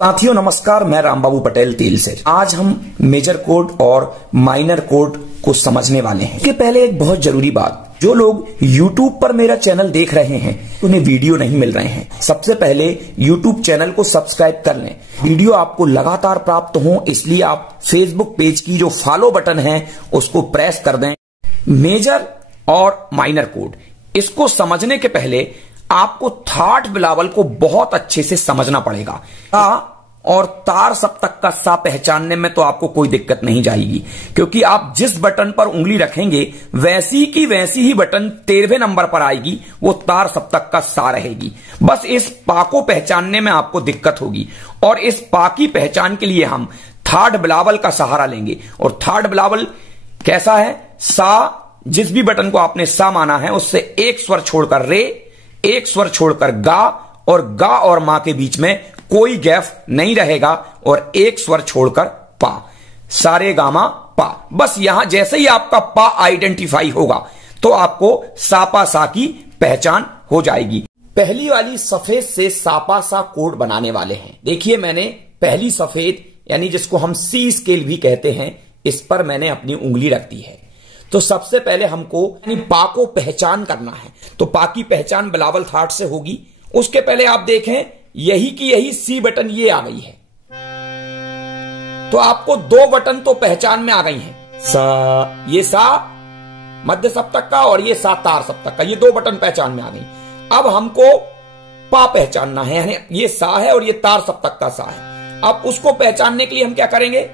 साथियों नमस्कार, मैं रामबाबू पटेल तेल से। आज हम मेजर कोड और माइनर कोड को समझने वाले हैं। इसके पहले एक बहुत जरूरी बात, जो लोग YouTube पर मेरा चैनल देख रहे हैं उन्हें वीडियो नहीं मिल रहे हैं। सबसे पहले YouTube चैनल को सब्सक्राइब कर लें। वीडियो आपको लगातार प्राप्त हो इसलिए आप Facebook पेज की जो फॉलो बटन है उसको प्रेस कर दें। मेजर और माइनर कोड, इसको समझने के पहले आपको थाट बिलावल को बहुत अच्छे से समझना पड़ेगा। सा और तार सप्तक का सा पहचानने में तो आपको कोई दिक्कत नहीं जाएगी, क्योंकि आप जिस बटन पर उंगली रखेंगे वैसी की वैसी ही बटन 13वें नंबर पर आएगी, वो तार सप्तक का सा रहेगी। बस इस पा को पहचानने में आपको दिक्कत होगी, और इस पा की पहचान के लिए हम थाट बिलावल का सहारा लेंगे। और थाट बिलावल कैसा है? सा, जिस भी बटन को आपने सा माना है उससे एक स्वर छोड़कर रे, एक स्वर छोड़कर गा, और गा और मां के बीच में कोई गैप नहीं रहेगा, और एक स्वर छोड़कर पा, सारे गामा पा। बस यहां जैसे ही आपका पा आइडेंटिफाई होगा तो आपको सापा सा की पहचान हो जाएगी। पहली वाली सफेद से सापा सा कोड बनाने वाले हैं। देखिए, मैंने पहली सफेद यानी जिसको हम सी स्केल भी कहते हैं, इस पर मैंने अपनी उंगली रख दी है। तो सबसे पहले हमको पा को पहचान करना है, तो पा की पहचान बिलावल थाट से होगी। उसके पहले आप देखें, यही की यही सी बटन ये आ गई है, तो आपको दो बटन तो पहचान में आ गई हैं। सा, ये सा मध्य सप्तक का और ये सा तार सप्तक का, ये दो बटन पहचान में आ गई। अब हमको पा पहचानना है, यानी ये सा है और ये तार सप्तक का सा है। अब उसको पहचानने के लिए हम क्या करेंगे?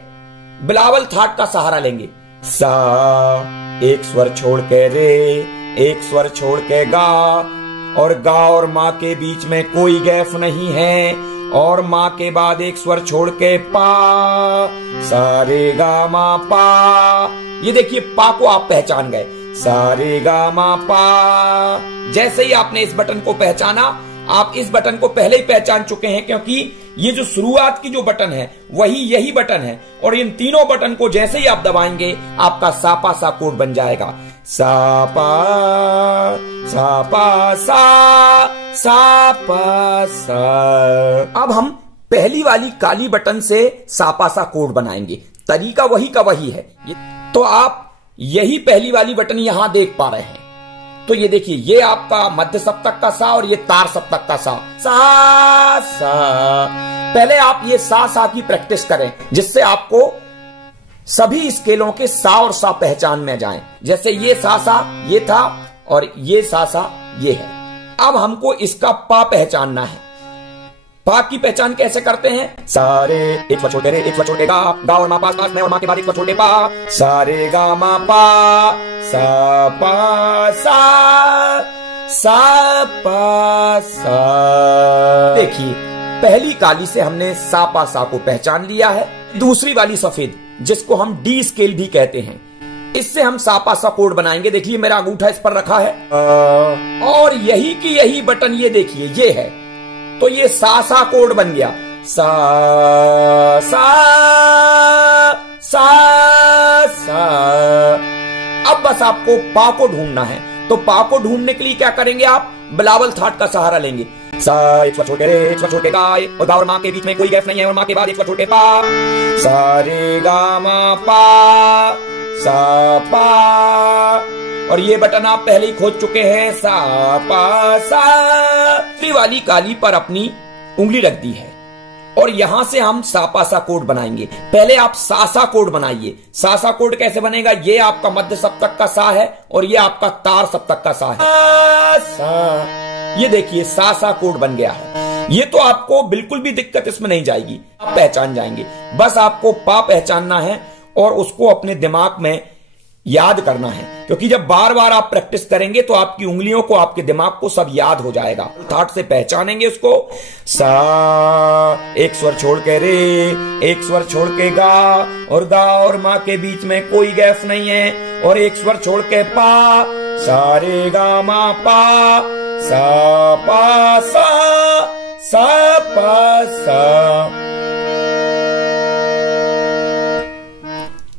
बिलावल थाट का सहारा लेंगे। सा, एक स्वर छोड़ के रे, एक स्वर छोड़ के गा, और गा और मां के बीच में कोई गैप नहीं है, और मां के बाद एक स्वर छोड़ के पा, सारे गा मा पा। ये देखिए, पा को आप पहचान गए, सारे गा मा पा। जैसे ही आपने इस बटन को पहचाना, आप इस बटन को पहले ही पहचान चुके हैं, क्योंकि ये जो शुरुआत की जो बटन है वही यही बटन है, और इन तीनों बटन को जैसे ही आप दबाएंगे आपका सापा सा कोड बन जाएगा। सापा सापा सा, सापा सा। अब हम पहली वाली काली बटन से सापा सा कोड बनाएंगे। तरीका वही का वही है। तो आप यही पहली वाली बटन यहां देख पा रहे हैं। तो ये देखिए, ये आपका मध्य सप्तक का सा और ये तार सप्तक का सा। सा सा, पहले आप ये सा की प्रैक्टिस करें, जिससे आपको सभी स्केलों के सा और सा पहचान में जाएं। जैसे ये सा ये था, और ये सा ये है। अब हमको इसका पा पहचानना है। पा की पहचान कैसे करते हैं? सारे, एक स्वर छोटे रे, एक स्वर छोटे गा, गा और मां पास पास में, और मां के बाद एक स्वर छोटे पा, सारे गा मा पा, सा पा सा, सा पा सा। देखिए, पहली काली से हमने सा पा सा को पहचान लिया है। दूसरी वाली सफेद, जिसको हम डी स्केल भी कहते हैं, इससे हम सापा सा कोड बनाएंगे। देखिए, मेरा अंगूठा इस पर रखा है, और यही की यही बटन ये देखिए ये है, तो ये सा कोड बन गया। सा सा सा सा। अब बस आपको पा को ढूंढना है, तो पा को ढूंढने के लिए क्या करेंगे? आप बिलावल थाट का सहारा लेंगे। सा, एक स्वर छोटे रे, एक स्वर छोटे गा, और गा और मां के बीच में कोई गैप नहीं है, और मां के बाद एक स्वर छोटे पा, सारे गा मा पा, सा पा। और ये बटन आप पहले ही खोज चुके हैं, सा पा सा। तीसरी वाली काली पर अपनी उंगली रख दी है, और यहां से हम सापा सा कोड बनाएंगे। पहले आप सा कोड बनाइए। सा कोड कैसे बनेगा? ये आपका मध्य सप्तक का सा है, और ये आपका तार सप्तक का सा है। सा, ये देखिए सा कोड बन गया है। ये तो आपको बिल्कुल भी दिक्कत इसमें नहीं जाएगी, आप पहचान जाएंगे। बस आपको पा पहचानना है और उसको अपने दिमाग में याद करना है, क्योंकि जब बार बार आप प्रैक्टिस करेंगे तो आपकी उंगलियों को, आपके दिमाग को सब याद हो जाएगा। थाट से पहचानेंगे उसको। सा, एक स्वर छोड़ के रे, एक स्वर छोड़ के गा, और गा और मां के बीच में कोई गैप नहीं है, और एक स्वर छोड़ के पा, सारे गा मा पा, सा पा सा, सा पा सा।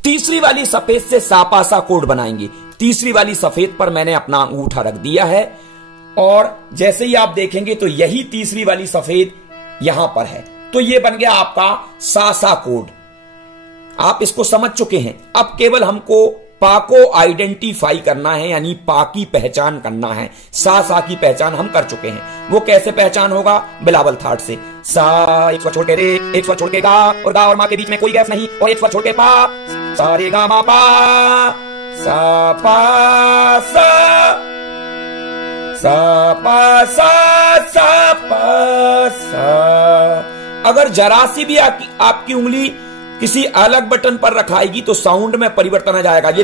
तीसरी वाली सफेद से सापा सा कोड बनाएंगे। तीसरी वाली सफेद पर मैंने अपना अंगूठा रख दिया है, और जैसे ही आप देखेंगे तो यही तीसरी वाली सफेद यहां पर है। तो ये बन गया आपका सा सा कोड। आप इसको समझ चुके हैं। अब केवल हमको पा को आइडेंटिफाई करना है, यानी पा की पहचान करना है। सा की पहचान हम कर चुके हैं। वो कैसे पहचान होगा? बिलावल थाट से। सा एक स्वर छोड़ के रे, एक स्वर छोड़ के गा, और गा और मां के बीच में कोई गैप नहीं, और एक स्वर छोड़ के पा, सा रे गा मा पा, सा पा सा, सा पा सा पा सा। अगर जरा सी भी आपकी उंगली किसी अलग बटन पर रखाएगी तो साउंड में परिवर्तन आ जाएगा। ये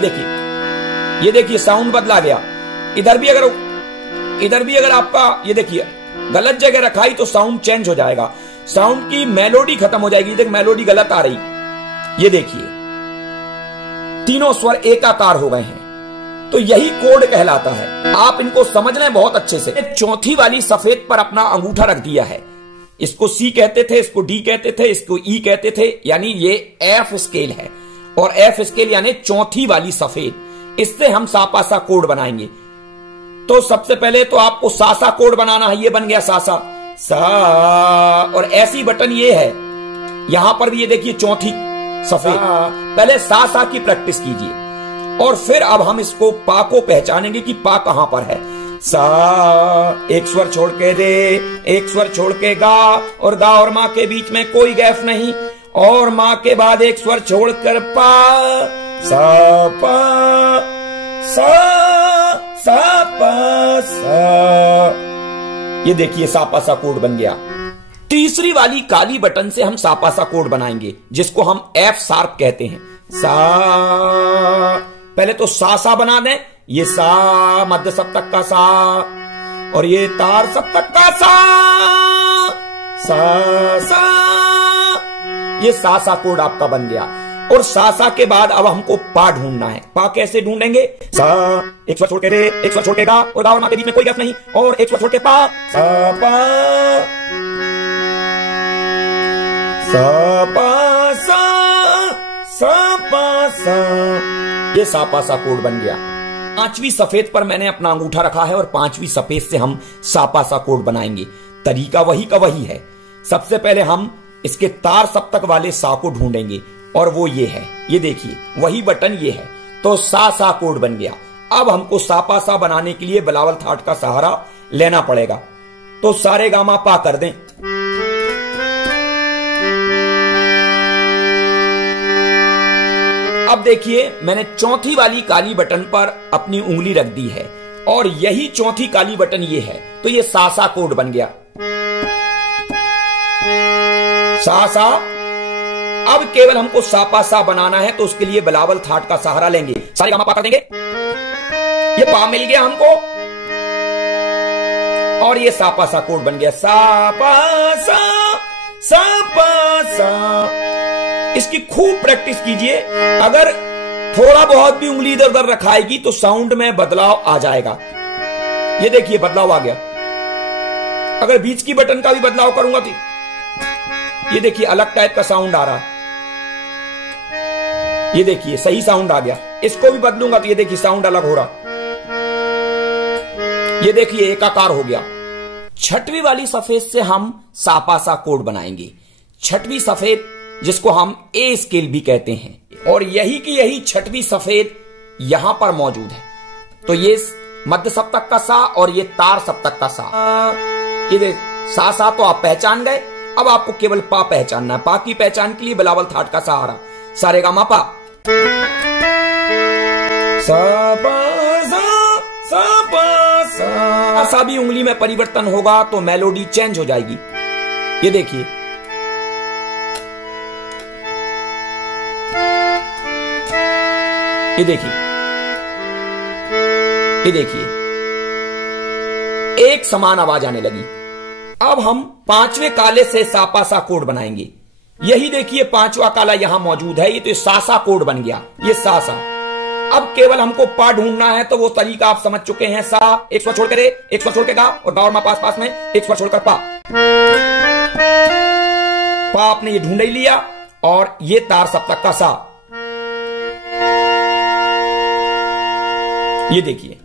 देखिए साउंड बदला गया। इधर भी अगर आपका ये देखिए गलत जगह रखाई तो साउंड चेंज हो जाएगा, साउंड की मेलोडी खत्म हो जाएगी। देख मेलोडी गलत आ रही। ये देखिए तीनों स्वर एकाकार हो गए हैं, तो यही कोड कहलाता है। आप इनको समझ लें बहुत अच्छे से। चौथी वाली सफेद पर अपना अंगूठा रख दिया है। इसको सी कहते थे, इसको डी कहते थे, इसको ई कहते थे, यानी ये एफ स्केल है। और एफ स्केल यानी चौथी वाली सफेद। इससे हम सापासा कोड बनाएंगे। तो सबसे पहले तो आपको सासा कोड बनाना है। ये बन गया सासा सा, और ऐसी बटन ये है। यहां पर भी ये देखिए चौथी सफेद। पहले सासा की प्रैक्टिस कीजिए और फिर अब हम इसको पा को पहचानेंगे कि पा कहां पर है। सा एक स्वर छोड़ के रे, एक स्वर छोड़ के गा, और गा और मां के बीच में कोई गैप नहीं, और मां के बाद एक स्वर छोड़कर पा, सा पा सा पा सा। ये देखिए सापासा कोड बन गया। तीसरी वाली काली बटन से हम सापासा कोड बनाएंगे, जिसको हम एफ शार्प कहते हैं। सा पहले तो सा बना दें। ये सा मध्य सप्तक का सा, और ये तार सप्तक का सा, सा ये सा कोड आपका बन गया। और सा के बाद अब हमको पा ढूंढना है। पा कैसे ढूंढेंगे? सा एक स्वर छोड़ के रे, एक स्वर छोड़ के गा, और गा और मां के बीच में कोई गैप नहीं, और एक स्वर छोड़ के पा, सा पा सा पा सा। ये सापासा कोड बन गया। पांचवी सफेद पर मैंने अपना अंगूठा रखा है और पांचवी सफेद से हम सापासा कोड बनाएंगे। तरीका वही का वही है। सबसे पहले हम इसके तार सप्तक वाले सा को ढूंढेंगे, और वो ये है। ये देखिए वही बटन ये है। तो सा कोड बन गया। अब हमको सापासा बनाने के लिए बिलावल थाट का सहारा लेना पड़ेगा। तो सारे गामा पा कर दें। अब देखिए मैंने चौथी वाली काली बटन पर अपनी उंगली रख दी है, और यही चौथी काली बटन ये है। तो ये सा कोड बन गया। सा अब केवल हमको सापासा बनाना है, तो उसके लिए बिलावल थाट का सहारा लेंगे। सारे गामा पा कर देंगे। ये पा मिल गया हमको, और ये सापासा कोड बन गया। सापासा इसकी खूब प्रैक्टिस कीजिए। अगर थोड़ा बहुत भी उंगली इधर उधर रखाएगी तो साउंड में बदलाव आ जाएगा। ये देखिए बदलाव आ गया। अगर बीच की बटन का भी बदलाव करूंगा तो ये देखिए अलग टाइप का साउंड आ रहा है। ये देखिए सही साउंड आ गया। इसको भी बदलूंगा तो ये देखिए साउंड अलग हो रहा। ये देखिए एकाकार हो गया। छठवीं वाली सफेद से हम सापासा कोड बनाएंगे। छठवीं सफेद जिसको हम ए स्केल भी कहते हैं, और यही की यही छठवीं सफेद यहां पर मौजूद है। तो ये मध्य सप्तक का सा और ये तार सप्तक का सा। ये सा तो आप पहचान गए। अब आपको केवल पा पहचानना है। पा की पहचान के लिए बिलावल थाट का सहारा। सारे गा मा पा, सा भी उंगली में परिवर्तन होगा तो मेलोडी चेंज हो जाएगी। ये देखिए ये देखिए ये देखिए एक समान आवाज आने लगी। अब हम पांचवें काले से सापासा कोड बनाएंगे। यही देखिए पांचवा काला यहां मौजूद है। ये तो सासा कोड बन गया। ये सासा। अब केवल हमको पा ढूंढना है, तो वो तरीका आप समझ चुके हैं। सा एक स्वर छोड़ के रे, एक स्वर छोड़ के गा, और गा और मा पास में एक स्वर छोड़कर पा। पा आपने ये ढूंढ ही लिया, और ये तार सप्तक का सा। ये देखिए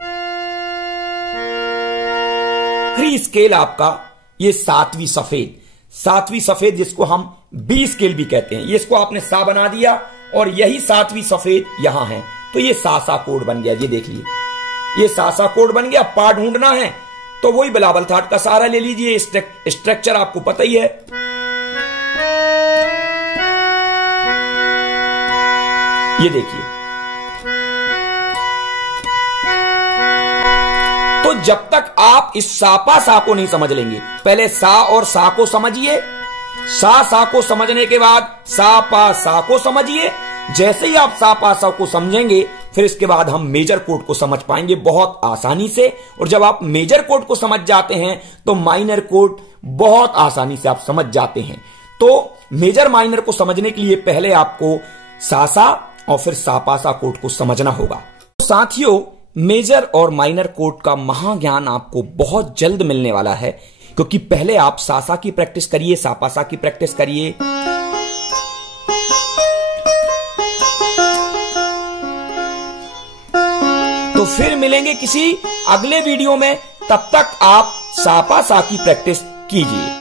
फ्री स्केल आपका ये सातवीं सफेद। सातवीं सफेद जिसको हम बी स्केल भी कहते हैं, ये इसको आपने सा बना दिया और यही सातवीं सफेद यहां है, तो ये सा कोड बन गया। ये देख लीजिए, ये सा कोड बन गया। पा ढूंढना है तो वही बिलावल थाट का सहारा ले लीजिए, स्ट्रक्चर आपको पता ही है। ये देखिए, तो जब तक आप इस सापा सा को नहीं समझ लेंगे, पहले सा और सा को समझिए, सा को समझने के बाद सापा सा को समझिए। जैसे ही आप सापा सा को समझेंगे फिर इसके बाद हम मेजर कोड को समझ पाएंगे बहुत आसानी से। और जब आप मेजर कोड को समझ जाते हैं तो माइनर कोड बहुत आसानी से आप समझ जाते हैं। तो मेजर माइनर को समझने के लिए पहले आपको सा और फिर सापा सा कोड को समझना होगा। तो साथियों, मेजर और माइनर कोड का महाज्ञान आपको बहुत जल्द मिलने वाला है, क्योंकि पहले आप सा की प्रैक्टिस करिए, सापा सा की प्रैक्टिस करिए। तो फिर मिलेंगे किसी अगले वीडियो में, तब तक आप सापा सा की प्रैक्टिस कीजिए।